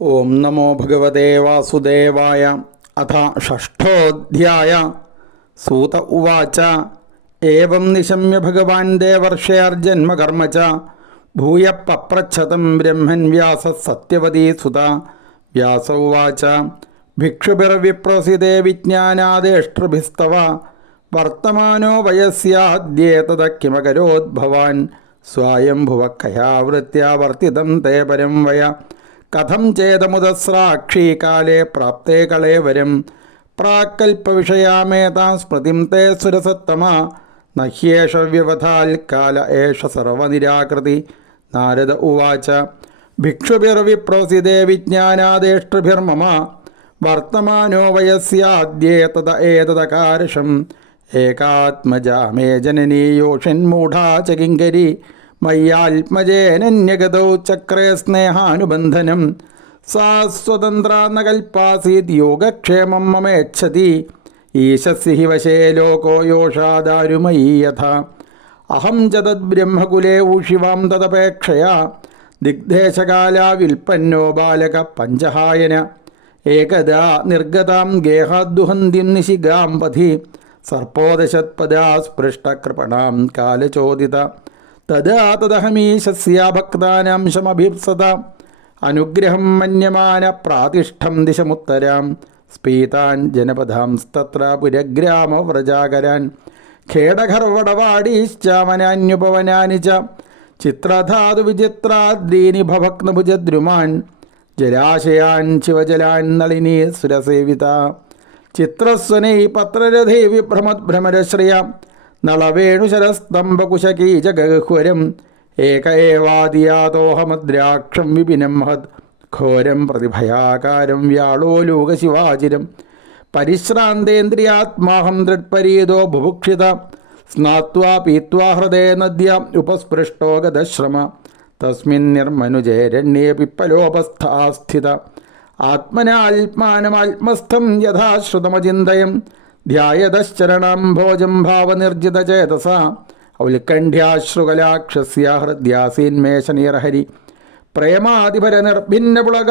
ഓം നമോ ഭഗവതേ വാസുദേവായ അഥ ഷഷ്ഠോധ്യായ സൂത ഉവാച ഏവം നിശമ്യ ഭഗവാൻ ദേവർഷയാർജന്മകർമ്മ ച ഭൂയ പപ്രച്ഛതം ബ്രഹ്മൻ വ്യാസ സത്യവതീ സുത വ്യാസ ഉവാച ഭിക്ഷുഭിർവിപ്രസിതേ വിജ്ഞാനാദേഷ്ടൃഭിസ്തവ വർത്തമാനോ വയസ്യാദ്യേതത കിമകരോദ്ഭവാൻ സ്വായംഭുവ കയാവൃത്യാ വർത്തിതം തേ പരം വയ കഥം ചേതമുദസ്രാക്ഷി കാലേ പ്രാപ്തേ കളേവരം പ്രാക്കൽപ്പവിഷയാമേതാം സ്മൃതിം തേ സുരസത്തമ. നഹ്യേഷ വ്യവധാൽ കാല ഏഷ സർവനിരാകൃതി. നാരദ ഉവാച. ഭിക്ഷുഭിർവിപ്രസിതേ വിജ്ഞാനാദേഷ്ടഭിർമമ വർത്തമാനോ വയസ്യാദ്യേതത തത ഏതദകാരഷം ഏകാത്മജാമേ ജനനീയോഷന്മൂഢാ ച കിങ്കരി മയ്യാത്മജേനന്യഗതൗ ചക്രേ സ്നേഹാനുബന്ധനം. സാ സ്വതന്ത്ര ന കൽപ്പാസീത് യോഗക്ഷേമം മമേച്ഛതി. ഈശസ്സി ഹി വശേ ലോകോ യോഷാദാരുമയീ യഥ അഹം ച തദ്ബ്രഹ്മകുലേ ഊഷിവാം തദപേക്ഷയാ. ദിഗ്ദേശകാലാവിൽപ്പന്നോ ബാലക പഞ്ചഹായന. ഏകദാ നിർഗതാം ഗേഹാദ്ദുഹന്തിം നിശിഗാം പഥി സർപ്പോദശത്പദാ സ്പൃഷ്ടകൃപണാം കാലചോദിത. തദാ തദഹമീശസ്യാഭക്താനാം അനുഗ്രഹം മന്യമാന പ്രാതിഷ്ഠം ദിശമുത്തരാം. സ്പീതാൻ ജനപദാംസ്തത്ര പുരഗ്രാമവ്രജാകരാൻ ഖേടഘർവടവാടീശ്ചാമനാന്യുപവനാനി ച. ചിത്രധാതു വിചിത്രാദ്രീനി ഭവക്നഭുജദ്രുമാൻ. ജലാശയാൻ ശിവജലാൻ നളിനി സുരസേവിത. ചിത്രസ്വനൈ പത്രരഥേ വിഭ്രമദ്ഭ്രമരശ്രിയ. നളവേണുശരസ്തംഭകുശകീചഗഹ്വരം ഏക ഏവാദിയാതോഹമദ്രാക്ഷം വിപിനം മഹത് ഘോരം പ്രതിഭയാകാരം വ്യാളോ ലോകശിവാചിരം പരിശ്രാന്തേന്ദ്രിയാത്മാഹം ദൃഢ്പരീതോ ബുഭുക്ഷിത സ്നാത്വാ പീത്വാ ഹൃദയ നദ്യ ഉപസ്പൃഷ്ടോ ഗതശ്രമ തസ്മിൻ നിർമനുജേരണ്യേ പിപ്പലോപസ്ഥാസ്ഥിത ആത്മനാത്മാനമാത്മസ്ഥം യഥാശ്രുതമചിന്തയം ധ്യായതശ്ചരണം ഭോജം ഭാവനിർജിതചേതസ. ഔത്കണ്ഠ്യാശ്രുകലാക്ഷസ്യ ഹൃദ്യാസീന്മേഷനീർഹരി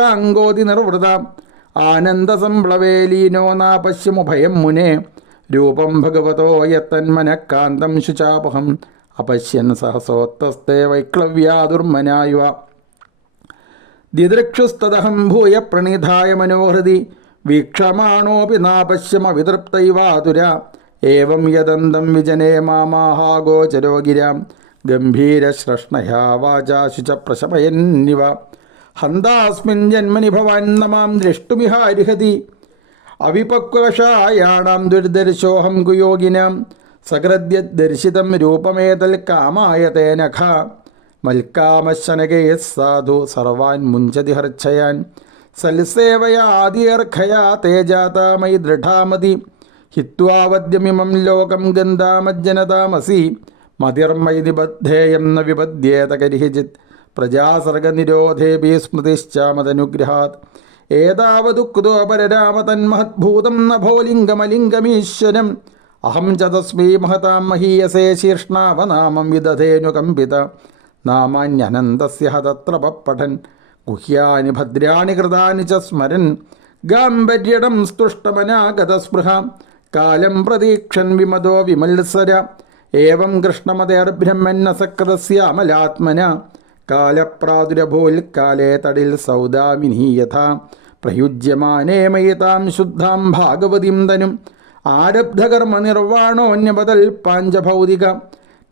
അങ്കോതി നിർവൃത ആനന്ദസംപ്ലവേലീനോ നാപശ്യമുഭയം മുനെ. രൂപം ഭഗവതോ യത്തന്മനക്കാന്തം ശുചാപഹം. അപശ്യൻ സഹസോത്തസ്തേ വൈക്ലവ്യാദുർമനായുവ. ദിദൃക്ഷുസ്തദഹം ഭൂയ പ്രണിധായ മനോഹൃതി. വീക്ഷമാണോപി നാപശ്യമവിതൃപ്തൈവാതുര. ഏവം യദന്തം വിജനേ മാമാഹാഗോചരോഗിരാം. ഗംഭീരശ്രഷ്ണയാ വാചാശു ച പ്രശമയന്നിവ. ഹന്താസ്മിൻ ജന്മനി ഭവാൻ നമാം ദ്രഷ്ടുമിഹാരിഹതി. അവിപക്വശായാണാം ദുരിദർശോഹം കുയോഗിനാം. സകൃദ്യദർശിതം രൂപമേതൽ കാമായ തേനഖ മൽക്കാമശനകേ സാധു സർവാൻ മുഞ്ചതി ഹർച്ഛയാൻ സൽസേവയാദിയർഖയാ തേജാതാമയി ദൃഢാമതി. ഹിത്വാവദ്യമിമം ലോകം ഗന്ധാമജ്ജനതാമസി. മതിർമയി നിബദ്ധേയം ന വിപദ്ധ്യേത കരിഹിജിത് പ്രജാസർഗനിരോധേപി സ്മൃതിശ്ചാമതനുഗ്രഹാത് ഏതാവതുക്തോ പരരാമ തന്മഹദ്ഭൂതം നഭോലിംഗമലിംഗമീശ്വരം അഹം ച മഹതാം മഹീയസേ ശീർഷ്ണാവനാമം വിദധേനുകമ്പിത നാമാന്യനന്തസ്യ ഹതത്ര പപ്പഠൻ ഗുഹ്യാനി ഭദ്രാണി കൃതാനി ച സ്മരൻ. ഗാംബര്യടം സ്തുഷ്ടമനാഗതസ്പൃഹ. കാലം പ്രതീക്ഷൻ വിമതോ വിമത്സര. ഏവം കൃഷ്ണമതേർബ്രഹ്മന്നസകൃതസ്യാമലാത്മന കാലപ്രാദുരഭോൽക്കാലേ തടിൽ സൗദാമിനി പ്രയുജ്യമാനേ മയതാം ശുദ്ധാം ഭാഗവതിം തനും. ആരബ്ധകർമ്മ നിർവാണോന്യപതൽ പാഞ്ചഭൗതിക.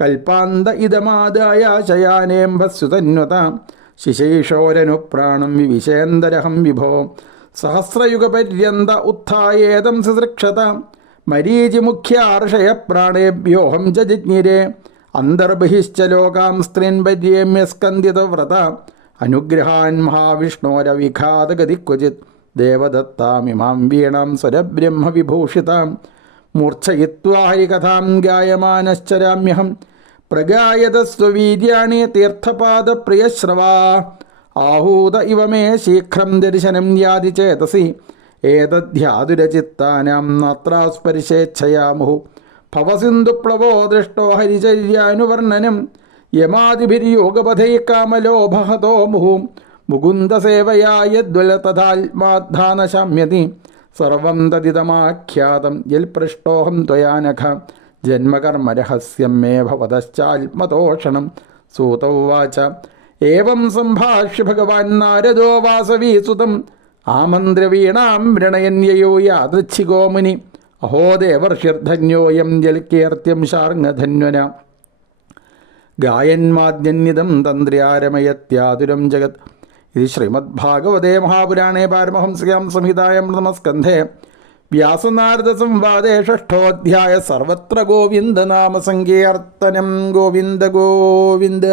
കൽപ്പാന്ത ഇതമാദായ ശയാനേംഭസ്സുതന്വത ശിശൈഷോരനു പ്രാണം വിവിശേന്തരഹം വിഭോ. സഹസ്രയുഗപര്യന്ത ഉത്ഥായേതം സൃക്ഷത മരീചിമുഖ്യാർഷയ പ്രാണേഭ്യോഹം ച ജിജ്ഞിരേ അന്തർബഹിശ്ച ലോകാം സ്ത്രീൻ പര്യേമ്യസ്കന്ദിതവ്രത അനുഗ്രഹാൻ മഹാവിഷ്ണോരവിഘാതഗതി ക്വചിത് ദേവദത്താമിമാം വീണാം സ്വരബ്രഹ്മവിഭൂഷിതാം. മൂർച്ഛയിത്വാ ഹരികഥാം ഗായമാനശ്ചരാമ്യഹം. പ്രഗായതസ്വവീര്യാണി തീർത്ഥപാദപ്രിയശ്രവാ. ആഹൂത ഇവ മേ ശീഘ്രം ദർശനം യാതി ചേതസി. ഏതധ്യാതുരചിത്താനാം നത്രാസ്പരിശേച്ഛയാമുഹു ഭവസിന്ധുപ്ലവോ ദൃഷ്ടോ ഹരിചര്യാനുവർണനം. യമാതിഭിര്യോഗപഥൈ കാമലോഭഹതോ മുഹു. മുകുന്ദസേവയാ യദ്വല സർവം തദിതമാഖ്യാതം. യൽപൃഷ്ടോഹം ത്വയാനഖ ജന്മകർമ്മരഹസ്യം മേ ഭവതശ്ചാത്മതോഷണം സൂതൗവാച ഏവം സംഭാഷ്യ ഭഗവാൻ നാരദോ വാസവീസുതം ആമന്ത്രവീണാം വൃണയന്യയോ യാദൃച്ഛികോ മുനി. അഹോ ദേവർഷിർധന്യോയം ജൽകീർത്തിയം ശാർങ്ങധന്വന. ഗായന്മാദ്യന്യതം തന്ത്രിയാരമയത്യാതുരം ജഗത്. ഇത് ശ്രീമദ്ഭാഗവതേ മഹാപുരാണേ പാരമഹംസ്യാം സംഹിതായം നമസ്കന്ധേ. വ്യാസനാരദ സംവാദേ ഷഷ്ഠോധ്യായ സർവത്ര ഗോവിന്ദ നാമ സങ്കീർത്തനം ഗോവിന്ദ ഗോവിന്ദ